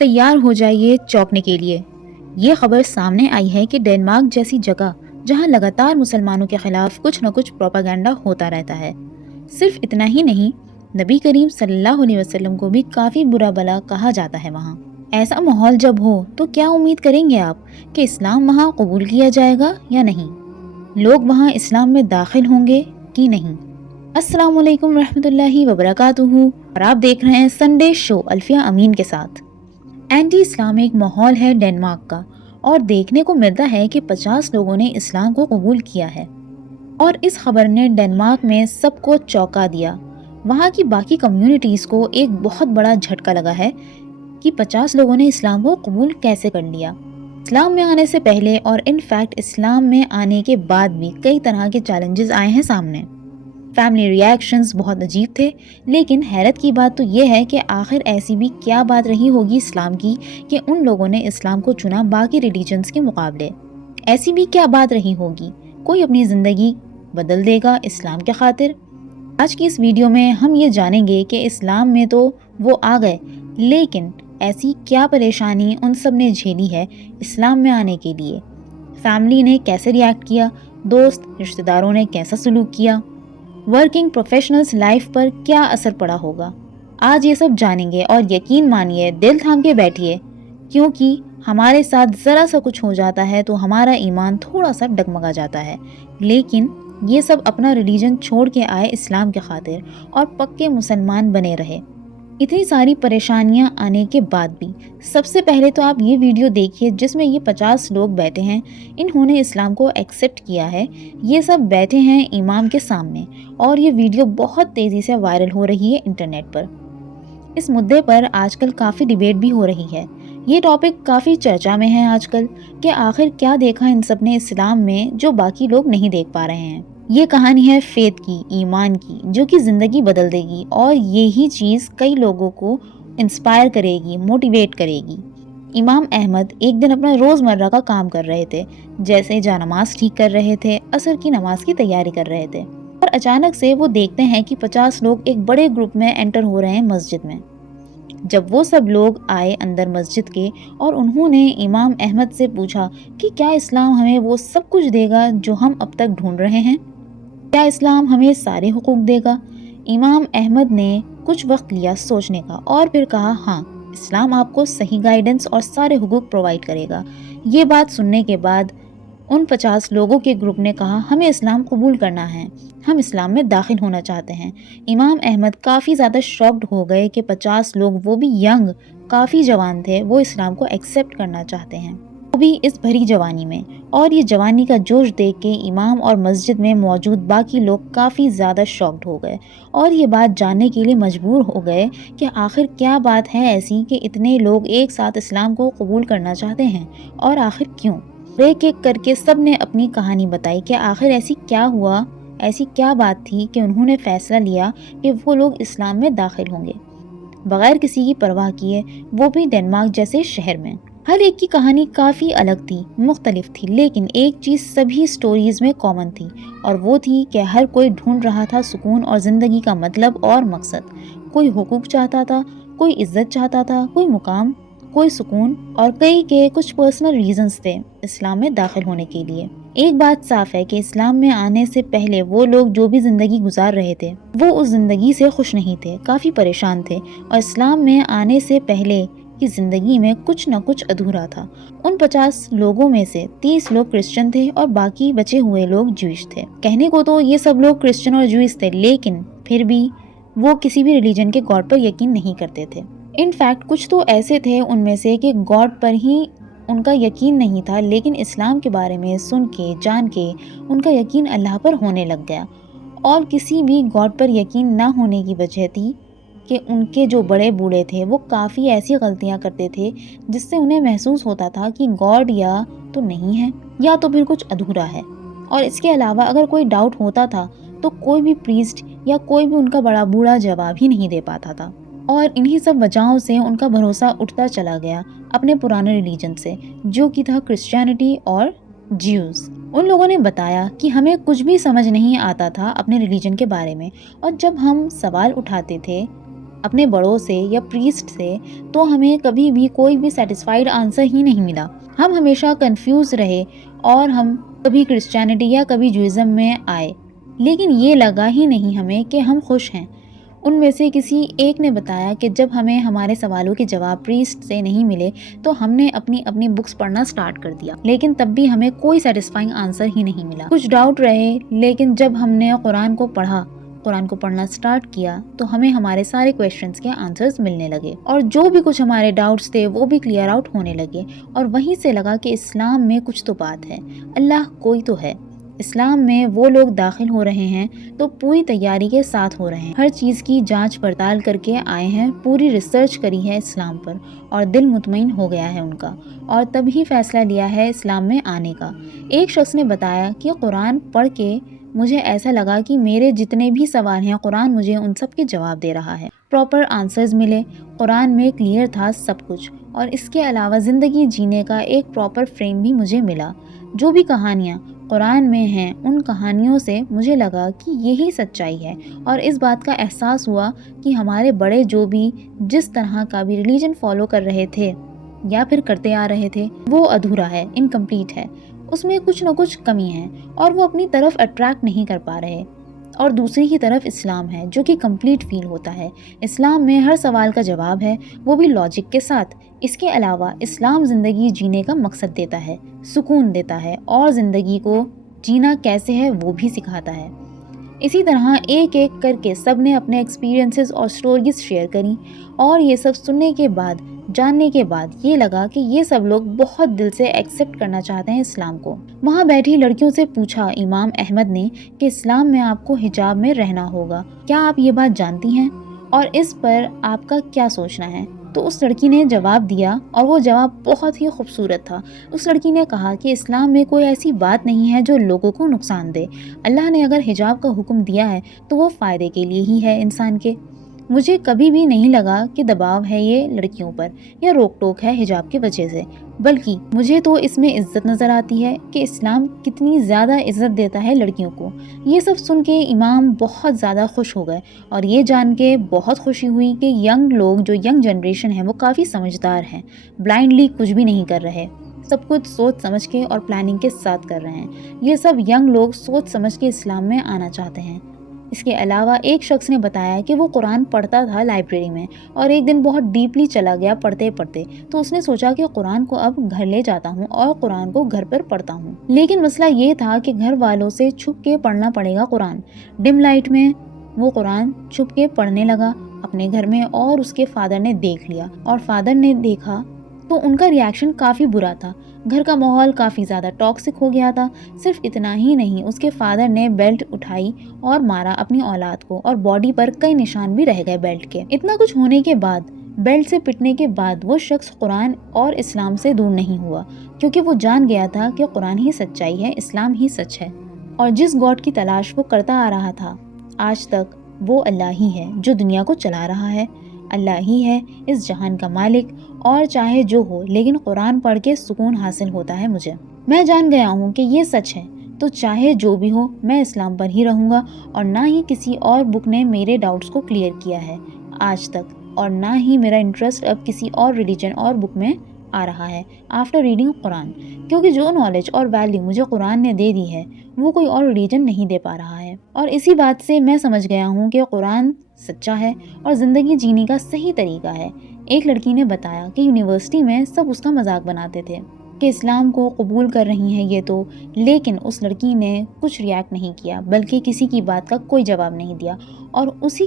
تیار ہو جائیے چونکنے کے لیے۔ یہ خبر سامنے آئی ہے کہ ڈنمارک جیسی جگہ جہاں لگاتار مسلمانوں کے خلاف کچھ نہ کچھ پروپیگنڈا ہوتا رہتا ہے، صرف اتنا ہی نہیں، نبی کریم صلی اللہ علیہ وسلم کو بھی کافی برا بلا کہا جاتا ہے وہاں۔ ایسا ماحول جب ہو تو کیا امید کریں گے آپ کہ اسلام وہاں قبول کیا جائے گا یا نہیں؟ لوگ وہاں اسلام میں داخل ہوں گے کہ نہیں؟ السلام علیکم ورحمۃ اللہ وبرکاتہ، اور آپ دیکھ رہے ہیں سنڈے شو الفیہ امین کے ساتھ۔ اینٹی اسلامک ماحول ہے ڈنمارک کا، اور دیکھنے کو ملتا ہے کہ 50 لوگوں نے اسلام کو قبول کیا ہے، اور اس خبر نے ڈنمارک میں سب کو چونکا دیا۔ وہاں کی باقی کمیونٹیز کو ایک بہت بڑا جھٹکا لگا ہے کہ 50 لوگوں نے اسلام کو قبول کیسے کر لیا۔ اسلام میں آنے سے پہلے اور انفیکٹ اسلام میں آنے کے بعد بھی کئی طرح کے چیلنجز آئے ہیں سامنے۔ فیملی ری ایکشنز بہت عجیب تھے، لیکن حیرت کی بات تو یہ ہے کہ آخر ایسی بھی کیا بات رہی ہوگی اسلام کی کہ ان لوگوں نے اسلام کو چنا باقی ریلیجنز کے مقابلے۔ ایسی بھی کیا بات رہی ہوگی؟ کوئی اپنی زندگی بدل دے گا اسلام کے خاطر؟ آج کی اس ویڈیو میں ہم یہ جانیں گے کہ اسلام میں تو وہ آ گئے، لیکن ایسی کیا پریشانی ان سب نے جھیلی ہے اسلام میں آنے کے لیے؟ فیملی نے کیسے ریاکٹ کیا؟ دوست رشتہ داروں نے کیسا سلوک کیا؟ ورکنگ پروفیشنلز لائف پر کیا اثر پڑا ہوگا؟ آج یہ سب جانیں گے، اور یقین مانیے دل تھام کے بیٹھیے، کیونکہ ہمارے ساتھ ذرا سا کچھ ہو جاتا ہے تو ہمارا ایمان تھوڑا سا ڈگمگا جاتا ہے، لیکن یہ سب اپنا ریلیجن چھوڑ کے آئے اسلام کے خاطر اور پکے مسلمان بنے رہے۔ اتنی ساری پریشانیاں آنے کے بعد بھی سب سے پہلے تو آپ یہ ویڈیو دیکھیے جس میں یہ 50 لوگ بیٹھے ہیں، انہوں نے اسلام کو ایکسیپٹ کیا ہے۔ یہ سب بیٹھے ہیں امام کے سامنے، اور یہ ویڈیو بہت تیزی سے وائرل ہو رہی ہے انٹرنیٹ پر۔ اس مدعے پر آج کل کافی ڈیبیٹ بھی ہو رہی ہے۔ یہ ٹاپک کافی چرچا میں ہے آج کل کہ آخر کیا دیکھا ان سب نے اسلام میں جو باقی لوگ نہیں دیکھ پا رہے ہیں۔ یہ کہانی ہے فیتھ کی، ایمان کی، جو کہ زندگی بدل دے گی، اور یہی چیز کئی لوگوں کو انسپائر کرے گی، موٹیویٹ کرے گی۔ امام احمد ایک دن اپنا روزمرہ کا کام کر رہے تھے، جیسے جانماز ٹھیک کر رہے تھے، عصر کی نماز کی تیاری کر رہے تھے، اور اچانک سے وہ دیکھتے ہیں کہ 50 لوگ ایک بڑے گروپ میں انٹر ہو رہے ہیں مسجد میں۔ جب وہ سب لوگ آئے اندر مسجد کے، اور انہوں نے امام احمد سے پوچھا کہ کیا اسلام ہمیں وہ سب کچھ دے گا جو ہم اب تک ڈھونڈ رہے ہیں؟ کیا اسلام ہمیں سارے حقوق دے گا؟ امام احمد نے کچھ وقت لیا سوچنے کا، اور پھر کہا ہاں، اسلام آپ کو صحیح گائیڈنس اور سارے حقوق پرووائڈ کرے گا۔ یہ بات سننے کے بعد ان 50 لوگوں کے گروپ نے کہا ہمیں اسلام قبول کرنا ہے، ہم اسلام میں داخل ہونا چاہتے ہیں۔ امام احمد کافی زیادہ شاکڈ ہو گئے کہ 50 لوگ، وہ بھی ینگ، کافی جوان تھے، وہ اسلام کو ایکسیپٹ کرنا چاہتے ہیں، وہ بھی اس بھری جوانی میں۔ اور یہ جوانی کا جوش دیکھ کے امام اور مسجد میں موجود باقی لوگ کافی زیادہ شاکڈ ہو گئے، اور یہ بات جاننے کے لیے مجبور ہو گئے کہ آخر کیا بات ہے ایسی کہ اتنے لوگ ایک ساتھ اسلام کو قبول کرنا چاہتے ہیں، اور آخر کیوں؟ ایک ایک کر کے سب نے اپنی کہانی بتائی کہ آخر ایسی کیا ہوا، ایسی کیا بات تھی کہ انہوں نے فیصلہ لیا کہ وہ لوگ اسلام میں داخل ہوں گے بغیر کسی کی پرواہ کیے، وہ بھی ڈنمارک جیسے شہر میں۔ ہر ایک کی کہانی کافی الگ تھی، مختلف تھی، لیکن ایک چیز سبھی سٹوریز میں کامن تھی، اور وہ تھی کہ ہر کوئی ڈھونڈ رہا تھا سکون اور زندگی کا مطلب اور مقصد۔ کوئی حقوق چاہتا تھا، کوئی عزت چاہتا تھا، کوئی مقام، کوئی سکون، اور کئی کے کچھ پرسنل ریزنز تھے اسلام میں داخل ہونے کے لیے۔ ایک بات صاف ہے کہ اسلام میں آنے سے پہلے وہ لوگ جو بھی زندگی گزار رہے تھے وہ اس زندگی سے خوش نہیں تھے، کافی پریشان تھے، اور اسلام میں آنے سے پہلے کی زندگی میں کچھ نہ کچھ ادھورا تھا۔ ان 50 لوگوں میں سے 30 لوگ کرسچن تھے اور باقی بچے ہوئے لوگ جوئش تھے۔ کہنے کو تو یہ سب لوگ کرسچن اور جوئش تھے، لیکن پھر بھی وہ کسی بھی ریلیجن کے گاڈ پر یقین نہیں کرتے تھے۔ انفیکٹ کچھ تو ایسے تھے ان میں سے کہ گاڈ پر ہی ان کا یقین نہیں تھا، لیکن اسلام کے بارے میں سن کے، جان کے ان کا یقین اللہ پر ہونے لگ گیا۔ اور کسی بھی گاڈ پر یقین نہ ہونے کی وجہ تھی کہ ان کے جو بڑے بوڑھے تھے وہ کافی ایسی غلطیاں کرتے تھے جس سے انہیں محسوس ہوتا تھا کہ گاڈ یا تو نہیں ہے یا تو پھر کچھ ادھورا ہے، اور اس کے علاوہ اگر کوئی ڈاؤٹ ہوتا تھا تو کوئی بھی پریسٹ یا کوئی بھی ان کا بڑا بوڑھا جواب ہی نہیں دے پاتا تھا۔ اور انہی سب وجہوں سے ان کا بھروسہ اٹھتا چلا گیا اپنے پرانے ریلیجن سے، جو کہ تھا کرسچینٹی اور جیوز۔ ان لوگوں نے بتایا کہ ہمیں کچھ بھی سمجھ نہیں آتا تھا اپنے ریلیجن کے بارے میں، اور جب ہم سوال اٹھاتے تھے اپنے بڑوں سے یا پریسٹ سے تو ہمیں کبھی بھی کوئی بھی سیٹسفائیڈ آنسر ہی نہیں ملا. ہم ہمیشہ کنفیوز رہے اور ہم کبھی کرسچینٹی یا کبھی جوئزم میں آئے، لیکن یہ لگا ہی نہیں ہمیں کہ ہم خوش ہیں. ان میں سے کسی ایک نے بتایا کہ جب ہمیں ہمارے سوالوں کے جواب پریسٹ سے نہیں ملے تو ہم نے اپنی بکس پڑھنا سٹارٹ کر دیا، لیکن تب بھی ہمیں کوئی سیٹسفائنگ آنسر ہی نہیں ملا. کچھ ڈاؤٹ رہے، لیکن جب ہم نے قرآن کو پڑھنا سٹارٹ کیا تو ہمیں ہمارے سارے کویشچنز کے آنسرز ملنے لگے، اور جو بھی کچھ ہمارے ڈاؤٹس تھے وہ بھی کلیئر آؤٹ ہونے لگے. اور وہیں سے لگا کہ اسلام میں کچھ تو بات ہے، اللہ کوئی تو ہے. اسلام میں وہ لوگ داخل ہو رہے ہیں تو پوری تیاری کے ساتھ ہو رہے ہیں، ہر چیز کی جانچ پڑتال کر کے آئے ہیں، پوری ریسرچ کری ہے اسلام پر، اور دل مطمئن ہو گیا ہے ان کا، اور تب ہی فیصلہ لیا ہے اسلام میں آنے کا. ایک شخص نے بتایا کہ قرآن پڑھ کے مجھے ایسا لگا کہ میرے جتنے بھی سوال ہیں قرآن مجھے ان سب کے جواب دے رہا ہے. پراپر آنسرز ملے، قرآن میں کلیئر تھا سب کچھ، اور اس کے علاوہ زندگی جینے کا ایک پراپر فریم بھی مجھے ملا. جو بھی کہانیاں قرآن میں ہیں ان کہانیوں سے مجھے لگا کہ یہی سچائی ہے، اور اس بات کا احساس ہوا کہ ہمارے بڑے جو بھی جس طرح کا بھی ریلیجن فالو کر رہے تھے یا پھر کرتے آ رہے تھے وہ ادھورا ہے، انکمپلیٹ ہے، اس میں کچھ نہ کچھ کمی ہے، اور وہ اپنی طرف اٹریکٹ نہیں کر پا رہے. اور دوسری کی طرف اسلام ہے جو کہ کمپلیٹ فیل ہوتا ہے. اسلام میں ہر سوال کا جواب ہے، وہ بھی لاجک کے ساتھ. اس کے علاوہ اسلام زندگی جینے کا مقصد دیتا ہے، سکون دیتا ہے، اور زندگی کو جینا کیسے ہے وہ بھی سکھاتا ہے. اسی طرح ایک ایک کر کے سب نے اپنے ایکسپیرینسز اور سٹوریز شیئر کریں، اور یہ سب سننے کے بعد، جاننے کے بعد یہ لگا کہ یہ سب لوگ بہت دل سے ایکسیپٹ کرنا چاہتے ہیں اسلام کو. وہاں بیٹھی لڑکیوں سے پوچھا امام احمد نے کہ اسلام میں آپ کو حجاب میں رہنا ہوگا، کیا آپ یہ بات جانتی ہیں، اور اس پر آپ کا کیا سوچنا ہے؟ تو اس لڑکی نے جواب دیا، اور وہ جواب بہت ہی خوبصورت تھا. اس لڑکی نے کہا کہ اسلام میں کوئی ایسی بات نہیں ہے جو لوگوں کو نقصان دے. اللہ نے اگر حجاب کا حکم دیا ہے تو وہ فائدے کے لیے ہی ہے انسان کے. مجھے کبھی بھی نہیں لگا کہ دباؤ ہے یہ لڑکیوں پر یا روک ٹوک ہے حجاب کی وجہ سے، بلکہ مجھے تو اس میں عزت نظر آتی ہے کہ اسلام کتنی زیادہ عزت دیتا ہے لڑکیوں کو. یہ سب سن کے امام بہت زیادہ خوش ہو گئے، اور یہ جان کے بہت خوشی ہوئی کہ ینگ لوگ، جو ینگ جنریشن ہے، وہ کافی سمجھدار ہیں، بلائنڈلی کچھ بھی نہیں کر رہے، سب کچھ سوچ سمجھ کے اور پلاننگ کے ساتھ کر رہے ہیں. یہ سب ینگ لوگ سوچ سمجھ کے اسلام میں آنا چاہتے ہیں. اس کے علاوہ ایک شخص نے بتایا کہ وہ قرآن پڑھتا تھا لائبریری میں، اور ایک دن بہت ڈیپلی چلا گیا پڑھتے پڑھتے، تو اس نے سوچا کہ قرآن کو اب گھر لے جاتا ہوں اور قرآن کو گھر پر پڑھتا ہوں. لیکن مسئلہ یہ تھا کہ گھر والوں سے چھپ کے پڑھنا پڑے گا قرآن. ڈم لائٹ میں وہ قرآن چھپ کے پڑھنے لگا اپنے گھر میں، اور اس کے فادر نے دیکھ لیا، اور فادر نے دیکھا تو ان کا ریاکشن کافی برا تھا. گھر کا ماحول کافی زیادہ ٹاکسک ہو گیا تھا. صرف اتنا ہی نہیں، اس کے فادر نے بیلٹ اٹھائی اور مارا اپنی اولاد کو، اور باڈی پر کئی نشان بھی رہ گئے بیلٹ کے. اتنا کچھ ہونے کے بعد، بیلٹ سے پٹنے کے بعد، وہ شخص قرآن اور اسلام سے دور نہیں ہوا، کیونکہ وہ جان گیا تھا کہ قرآن ہی سچائی ہے، اسلام ہی سچ ہے، اور جس گاڈ کی تلاش وہ کرتا آ رہا تھا آج تک، وہ اللہ ہی ہے جو دنیا کو چلا رہا ہے. اللہ ہی ہے اس جہان کا مالک، اور چاہے جو ہو، لیکن قرآن پڑھ کے سکون حاصل ہوتا ہے مجھے. میں جان گیا ہوں کہ یہ سچ ہے، تو چاہے جو بھی ہو میں اسلام پر ہی رہوں گا، اور نہ ہی کسی اور بک نے میرے ڈاؤٹس کو کلیئر کیا ہے آج تک، اور نہ ہی میرا انٹرسٹ اب کسی اور ریلیجن اور بک میں آ رہا ہے آفٹر ریڈنگ قرآن، کیونکہ جو نالج اور ویلیو مجھے قرآن نے دے دی ہے وہ کوئی اور ریلیجن نہیں دے پا رہا ہے. اور اسی بات سے میں سمجھ گیا ہوں کہ قرآن سچا ہے اور زندگی جینے کا صحیح طریقہ ہے. ایک لڑکی نے بتایا کہ یونیورسٹی میں سب اس کا مذاق بناتے تھے کہ اسلام کو قبول کر رہی ہیں یہ تو، لیکن اس لڑکی نے کچھ ریاکٹ نہیں کیا، بلکہ کسی کی بات کا کوئی جواب نہیں دیا. اور اس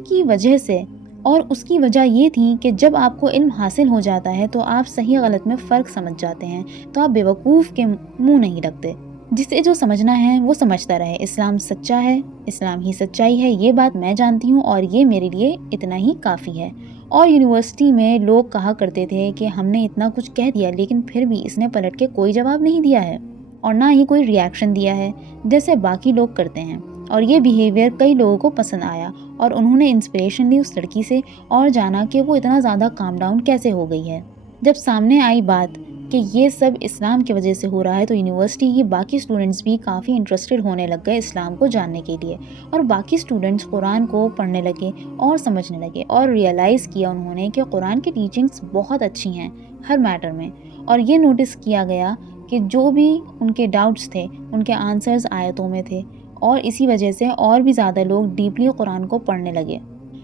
کی وجہ یہ تھی کہ جب آپ کو علم حاصل ہو جاتا ہے تو آپ صحیح غلط میں فرق سمجھ جاتے ہیں، تو آپ بیوقوف کے منہ نہیں رکھتے. جسے جو سمجھنا ہے وہ سمجھتا رہے. اسلام سچا ہے، اسلام ہی سچائی ہے، یہ بات میں جانتی ہوں، اور یہ میرے لیے اتنا ہی کافی ہے. اور یونیورسٹی میں لوگ کہا کرتے تھے کہ ہم نے اتنا کچھ کہہ دیا لیکن پھر بھی اس نے پلٹ کے کوئی جواب نہیں دیا ہے، اور نہ ہی کوئی ریاکشن دیا ہے جیسے باقی لوگ کرتے ہیں. اور یہ بیہیویئر کئی لوگوں کو پسند آیا، اور انہوں نے انسپریشن لی اس لڑکی سے، اور جانا کہ وہ اتنا زیادہ کام ڈاؤن کیسے ہو گئی ہے. جب سامنے آئی بات کہ یہ سب اسلام کی وجہ سے ہو رہا ہے تو یونیورسٹی کی باقی اسٹوڈنٹس بھی کافی انٹرسٹڈ ہونے لگ گئے اسلام کو جاننے کے لیے، اور باقی اسٹوڈنٹس قرآن کو پڑھنے لگے اور سمجھنے لگے، اور ریئلائز کیا انہوں نے کہ قرآن کی ٹیچنگس بہت اچھی ہیں ہر میٹر میں، اور یہ نوٹس کیا گیا کہ جو بھی ان کے ڈاؤٹس تھے ان کے آنسرز آیتوں میں تھے، اور اسی وجہ سے اور بھی زیادہ لوگ ڈیپلی قرآن کو پڑھنے لگے۔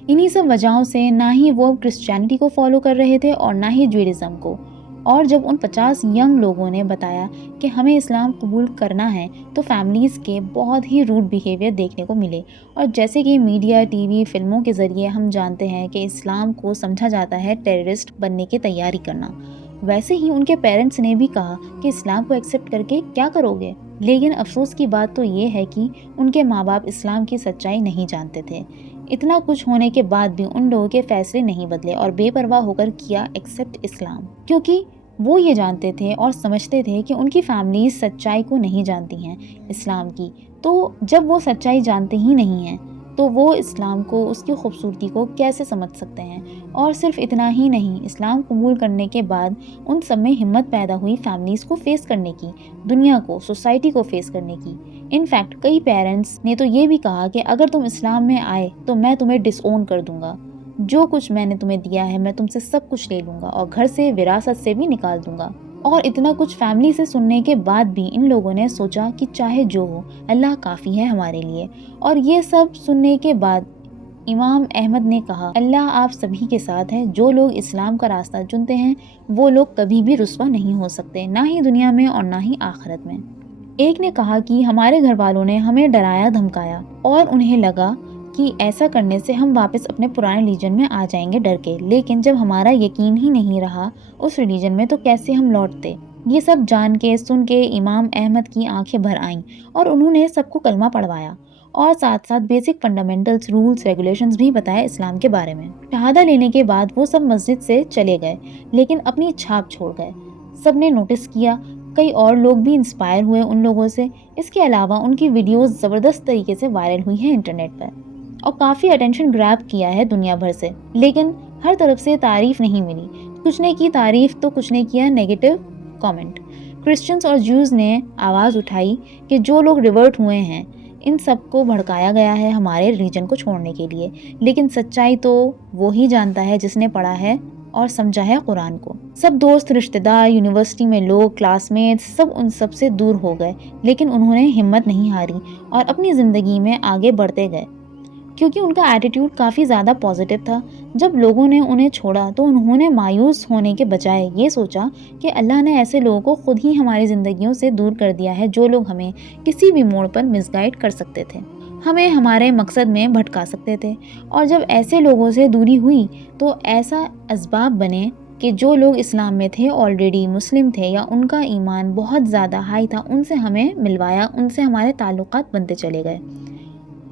انہی سب وجہوں سے نہ ہی وہ کرسچینٹی کو فالو کر رہے تھے اور نہ ہی جوئڈزم کو، اور جب ان 50 ینگ لوگوں نے بتایا کہ ہمیں اسلام قبول کرنا ہے تو فیملیز کے بہت ہی روڈ بیہیویئر دیکھنے کو ملے، اور جیسے کہ میڈیا، ٹی وی، فلموں کے ذریعے ہم جانتے ہیں کہ اسلام کو سمجھا جاتا ہے ٹیررسٹ بننے کی تیاری کرنا، ویسے ہی ان کے پیرنٹس نے بھی کہا کہ اسلام کو ایکسیپٹ کر کے کیا کرو گے؟ لیکن افسوس کی بات تو یہ ہے کہ ان کے ماں باپ اسلام کی سچائی نہیں جانتے تھے۔ اتنا کچھ ہونے کے بعد بھی ان لوگوں کے فیصلے نہیں بدلے اور بے پرواہ ہو کر کیا ایکسیپٹ اسلام، کیونکہ وہ یہ جانتے تھے اور سمجھتے تھے کہ ان کی فیملیز سچائی کو نہیں جانتی ہیں اسلام کی، تو جب وہ سچائی جانتے ہی نہیں ہیں تو وہ اسلام کو، اس کی خوبصورتی کو کیسے سمجھ سکتے ہیں؟ اور صرف اتنا ہی نہیں، اسلام قبول کرنے کے بعد ان سب میں ہمت پیدا ہوئی فیملیز کو فیس کرنے کی، دنیا کو، سوسائٹی کو فیس کرنے کی۔ انفیکٹ کئی پیرنٹس نے تو یہ بھی کہا کہ اگر تم اسلام میں آئے تو میں تمہیں ڈس اون کر دوں گا، جو کچھ میں نے تمہیں دیا ہے میں تم سے سب کچھ لے لوں گا اور گھر سے، وراثت سے بھی نکال دوں گا۔ اور اتنا کچھ فیملی سے سننے کے بعد بھی ان لوگوں نے سوچا کہ چاہے جو ہو، اللہ کافی ہے ہمارے لیے۔ اور یہ سب سننے کے بعد امام احمد نے کہا، اللہ آپ سبھی کے ساتھ ہے، جو لوگ اسلام کا راستہ چنتے ہیں وہ لوگ کبھی بھی رسوا نہیں ہو سکتے، نہ ہی دنیا میں اور نہ ہی آخرت میں۔ ایک نے کہا کہ ہمارے گھر والوں نے ہمیں ڈرایا دھمکایا اور انہیں لگا کہ ایسا کرنے سے ہم واپس اپنے پرانے ریلیجن میں آ جائیں گے ڈر کے، لیکن جب ہمارا یقین ہی نہیں رہا اس ریلیجن میں تو کیسے ہم لوٹتے۔ یہ سب جان کے، سن کے امام احمد کی آنکھیں بھر آئیں اور انہوں نے سب کو کلمہ پڑھوایا اور ساتھ ساتھ بیسک فنڈامنٹلز، رولز، ریگولیشنز بھی بتائے اسلام کے بارے میں۔ شہادہ لینے کے بعد وہ سب مسجد سے چلے گئے لیکن اپنی چھاپ چھوڑ گئے۔ سب نے نوٹس کیا، کئی اور لوگ بھی انسپائر ہوئے ان لوگوں سے۔ اس کے علاوہ ان کی ویڈیوز زبردست طریقے سے وائرل ہوئی ہیں انٹرنیٹ پر اور کافی اٹینشن گریب کیا ہے دنیا بھر سے، لیکن ہر طرف سے تعریف نہیں ملی۔ کچھ نے کی تعریف تو کچھ نے کیا نیگیٹو کامنٹ۔ کرسچنز اور جیوز نے آواز اٹھائی کہ جو لوگ ریورٹ ہوئے ہیں ان سب کو بھڑکایا گیا ہے ہمارے ریلیجن کو چھوڑنے کے لیے، لیکن سچائی تو وہی جانتا ہے جس نے پڑھا ہے اور سمجھا ہے قرآن کو۔ سب دوست، رشتہ دار، یونیورسٹی میں لوگ، کلاس میٹس، سب ان سب سے دور ہو گئے، لیکن انہوں نے ہمت نہیں ہاری اور اپنی زندگی میں آگے بڑھتے گئے، کیونکہ ان کا ایٹیٹیوڈ کافی زیادہ پازیٹیو تھا۔ جب لوگوں نے انہیں چھوڑا تو انہوں نے مایوس ہونے کے بجائے یہ سوچا کہ اللہ نے ایسے لوگوں کو خود ہی ہماری زندگیوں سے دور کر دیا ہے جو لوگ ہمیں کسی بھی موڑ پر مس گائیڈ کر سکتے تھے، ہمیں ہمارے مقصد میں بھٹکا سکتے تھے۔ اور جب ایسے لوگوں سے دوری ہوئی تو ایسا اسباب بنے کہ جو لوگ اسلام میں تھے، آلریڈی مسلم تھے یا ان کا ایمان بہت زیادہ ہائی تھا، ان سے ہمیں ملوایا، ان سے ہمارے تعلقات بنتے چلے گئے۔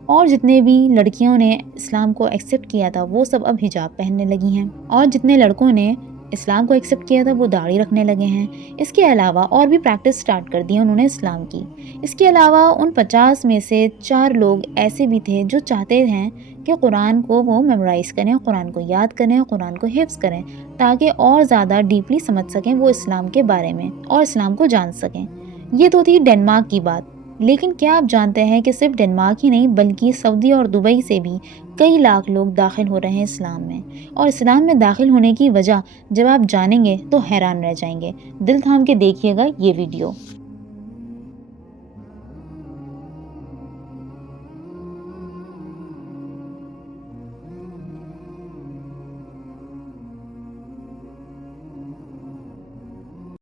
اور جتنے بھی لڑکیوں نے اسلام کو ایکسیپٹ کیا تھا وہ سب اب حجاب پہننے لگی ہیں، اور جتنے لڑکوں نے اسلام کو ایکسیپٹ کیا تھا وہ داڑھی رکھنے لگے ہیں۔ اس کے علاوہ اور بھی پریکٹس سٹارٹ کر دی انہوں نے اسلام کی۔ اس کے علاوہ ان 50 میں سے 4 لوگ ایسے بھی تھے جو چاہتے ہیں کہ قرآن کو وہ میمورائز کریں، قرآن کو یاد کریں، قرآن کو حفظ کریں تاکہ اور زیادہ ڈیپلی سمجھ سکیں وہ اسلام کے بارے میں اور اسلام کو جان سکیں۔ یہ تو تھی ڈنمارک کی بات، لیکن کیا آپ جانتے ہیں کہ صرف ڈنمارک ہی نہیں بلکہ سعودی اور دبئی سے بھی کئی لاکھ لوگ داخل ہو رہے ہیں اسلام میں، اور اسلام میں داخل ہونے کی وجہ جب آپ جانیں گے تو حیران رہ جائیں گے۔ دل تھام کے دیکھیے گا یہ ویڈیو۔